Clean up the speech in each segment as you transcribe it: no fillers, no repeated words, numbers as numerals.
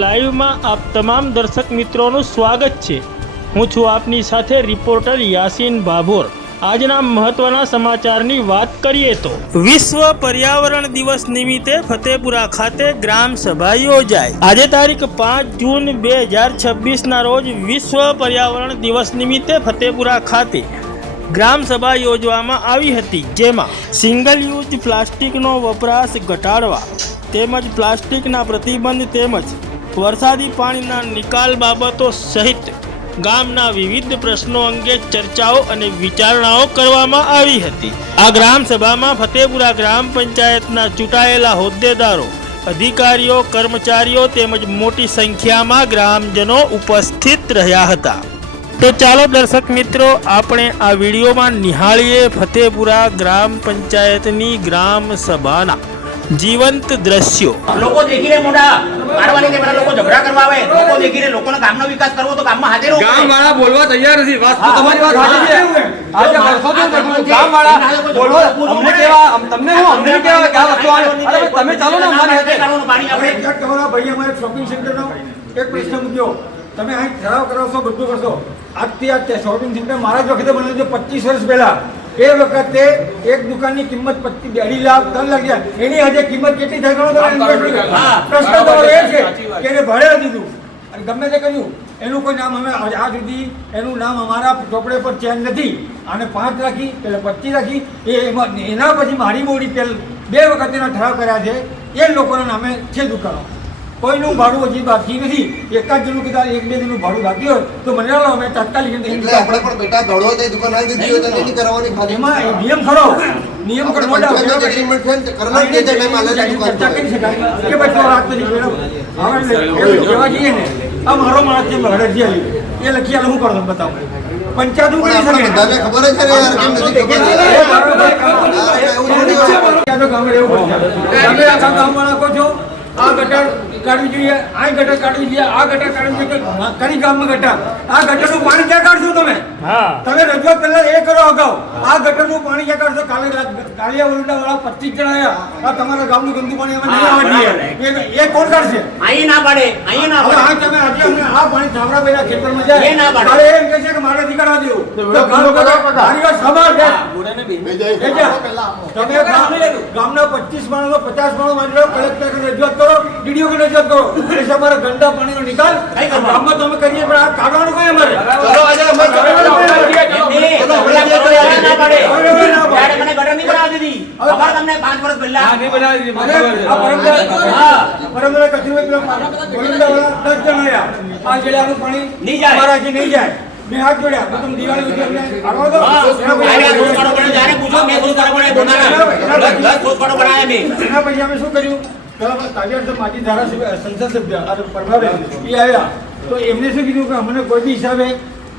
લાઈવમાં આપ તમામ દર્શક મિત્રોનું સ્વાગત છે। હું છું આપની સાથે રિપોર્ટર યાસીન ભાભોર। આજના મહત્વના સમાચારની વાત કરીએ તો વિશ્વ પર્યાવરણ દિવસ નિમિત્તે ફતેપુરા ખાતે ગ્રામ સભા યોજાઈ। આજે તારીખ 5 જૂન 2026 રોજ વિશ્વ પર્યાવરણ દિવસ નિમિત્તે ફતેપુરા ખાતે ગ્રામ સભા યોજવામાં આવી હતી, જેમાં સિંગલ યુઝ પ્લાસ્ટિકનો વપરાશ ઘટાડવા તેમજ પ્લાસ્ટિકના પ્રતિબંધ તેમજ વરસાદી પાણીના નિકાલ બાબતો સહિત ગામના વિવિધ પ્રશ્નો અંગે ચર્ચાઓ અને વિચારણાઓ કરવામાં આવી હતી। આ ગ્રામ સભામાં ફતેપુરા ગ્રામ પંચાયતના ચૂંટાયેલા હોદ્દેદારો, અધિકારીઓ, કર્મચારીઓ તેમજ મોટી સંખ્યામાં ગ્રામજનો ઉપસ્થિત રહ્યા હતા। તો ચાલો દર્શક મિત્રો, આપણે આ વિડીયોમાં નિહાળીએ ફતેપુરા ગ્રામ પંચાયતની ગ્રામ સભાના જીવંત દ્રશ્યો। લોકો દેખીને મોઢા મારવાની કે બધા લોકો ઝઘડા કરવા આવે, લોકો દેખીને લોકોનો ગામનો વિકાસ કરવો તો ગામમાં હાજર રહો। ગામવાળા બોલવા તૈયાર નથી। વાત તો તમારી વાત સાચી છે। આજે વર્ષોથી ગામવાળા બોલવા અમને કેવા તમને હું અમને કેવા કે આ વસ્તુ અરે તમે ચાલો ને અમારે હાથે પાણી આપણે ચેક કરવાના ભાઈ અમારે શોપિંગ સેન્ટરનો એક પ્રશ્ન મૂક્યો, તમે અહીં ઠરાવ કરાવશો, બધું કરશો। આજથી આ શોપિંગ સેન્ટર મારા જ વખતે બન્યું છે 25 વર્ષ પહેલા। એ વખતે એક દુકાનની કિંમત 2.5 લાખ 3 લાખ જાય, એની આજે કિંમત કેટલી થાય ગણો તમે? પ્રશ્ન તમારો એ છે કે એને ભાડે દીધું અને ગમે તે કર્યું, એનું કોઈ નામ અમે આજ સુધી એનું નામ અમારા ચોપડે પર ચેન્જ નથી। અને 5 રાખી એટલે 25 રાખી એના પછી મારી બોડી પેલ 2 વખત એના ઠરાવ કર્યા છે। એ લોકોના નામે છે દુકાનો, કોઈનું ભાડું હજી બાકી નથી। એક જ જણનું કીધા 1-2 દિનનું ભાડું બાકી હોય તો મને લો, અમે તાત્કાલિક એટલે આપણે પણ બેટા ગળો તે દુકાન આવી દીધી હોય તો એની કરવાની ખાલી એમાં નિયમ ખરો, નિયમ ખરો એગ્રીમેન્ટ છે ને કરવા કે તે ટાઈમ આલે દુકાન ચર્ચા કરી શકાય કે ભાઈ તો રાત નથી મેડમ હવે એવું કહેવા જઈએ ને આ મારો માણસ છે હળદજી આવી એ લખી આલે હું કરું બતાવો પંચાયત હું કરી શકે બધાને ખબર છે ને યાર કેમ નથી ખબર ગામે એવું તમે આખા ગામમાં નાખો છો આ ગટર કાઢવી જોઈએ, આ ગટર કાઢવી જોઈએ, આ ગટર કાઢવી જોઈએ, કઈ ગામમાં ગટર? આ ગટરનું પાણી ક્યાં કાઢશો તમે? તમે રજૂઆત પહેલા એ કરો અગાઉ, આ ગટરનું પાણી ક્યાં કાઢશો? કાલિયા વરુડા વાળા 25 જણા આવ્યા, આ તમારા ગામનું ગંદુ પાણી અમે નહીં આવવા દઈએ, એ કોણ કાઢશે? અહીં ના પાડે, અહીં ના પાડે। હા તમે આજે અમને આ પાણી ધામરા પહેલા ખેતરમાં જાય, એ ના પાડે। તારે એમ કહે છે કે મારે નથી કાઢવા દેવું, તો ગામ કરો મારી વાત સાંભળ છે તમે ગામના 25 માણસો 50 માણસો માંડી લો, કલેક્ટર રજૂઆત કરો, ડીડીઓ કે રજૂઆત કરો, એટલે અમારા ગંદા પાણીનો નિકાલ ગામમાં તમે કરીએ, પણ આ કાઢવાનું કઈ અમારે? ચલો આજે અમે મને ગટર નહીં બનાવી દીધી, ખબર તમને 5 વર્ષ પહેલા નહીં બનાવી દીધી। પરમદાડા કચરો પરમદાડા 10 જણ આવ્યા, આ જડ્યાનું પાણી નહીં જાય, અમારા જે નહીં જાય, મેં હાથ જોડ્યા, તો તમે દિવાળી સુધી અમને કાઢવા દો। એના પછી અમે શું કર્યું, પેલા તાજેતર માજી ધારાસભ્ય સંસદ સભ્ય પ્રભાબેન એ આવ્યા, તો એમને શું કીધું કે અમને કોઈ બી હિસાબે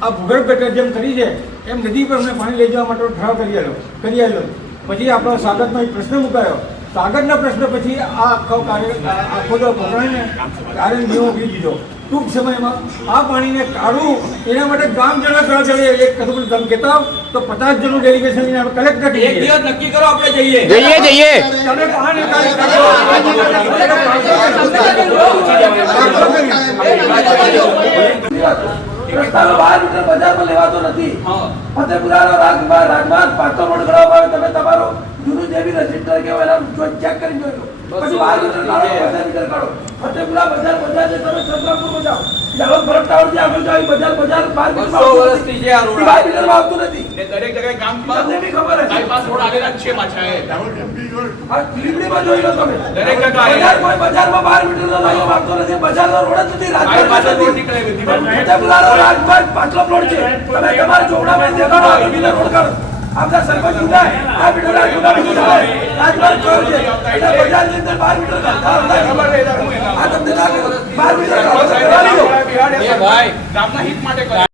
આ ભૂગર્ભ ગટર જેમ કરી છે એમ નદી પર અમને પાણી લઈ જવા માટે ઠરાવ કરી આવેલો। પછી આપણો સ્વાગતમાં એક પ્રશ્ન મુકાયો, સ્વાગતના પ્રશ્ન પછી આ આખો પકડાઈને કાર્ય નિયમો ઉભી દીધો। ટૂંક સમયમાં આ પાણીને કાઢવું એના માટે ગામજનો ચડે એક કદમ તમે કહેતા તો 50 જણનું ડેલિગેશન લઈને આપણે કલેક્ટર એક દિવસ નક્કી કરો, આપણે જઈએ તમે પાણી રસ્તાનો 12 મીટર બજારમાં લેવાતો નથી। ફતેપુરાનો રાજમાર્ગ 5 રોડ ગણવામાં આવે, તમે તમારો જૂનું જે બી રજીસ્ટર કે એના ચેક કરી જોજો, પછી 12 મીટર કાઢો, 15 મીટર કાઢો। ફતેપુરા બજાર છે, તમે છત્રાપુર બજાર જાલો ભરત ટાવરથી આગળ જાવ, બજાર 12 વર્ષથી છે આ રોડ 12 મીટરમાં આવતું નથી। દરેક જગ્યાએ ગામમાં તમને બી ખબર છે બાયપાસ રોડ આવેલા છે પાછા એ આ લીમડીમાં જોઈ લો તમે, દરેક જગ્યાએ બજાર કોઈ બજારમાં 12 મીટરનો લાઈન આપતો નથી, બજારનો રોડ જ નથી, બાયપાસ રોડ રાજમાર્ગ નીકળે બધી ફતેપુરાનો રાજમાર્ગ પાછલો પ્લોટ છે, તમે તમારા ચોકડામાં દેખાડો, આગળ બીજા રોડ કાઢો। આપના સરપંચ ઉડાય આ મીટર રાજમાર્ગ કયો છે, એટલે બજારની અંદર 12 મીટર આ તમને લાગે 12 મીટર એ ભાઈ ગામના હિત માટે કરે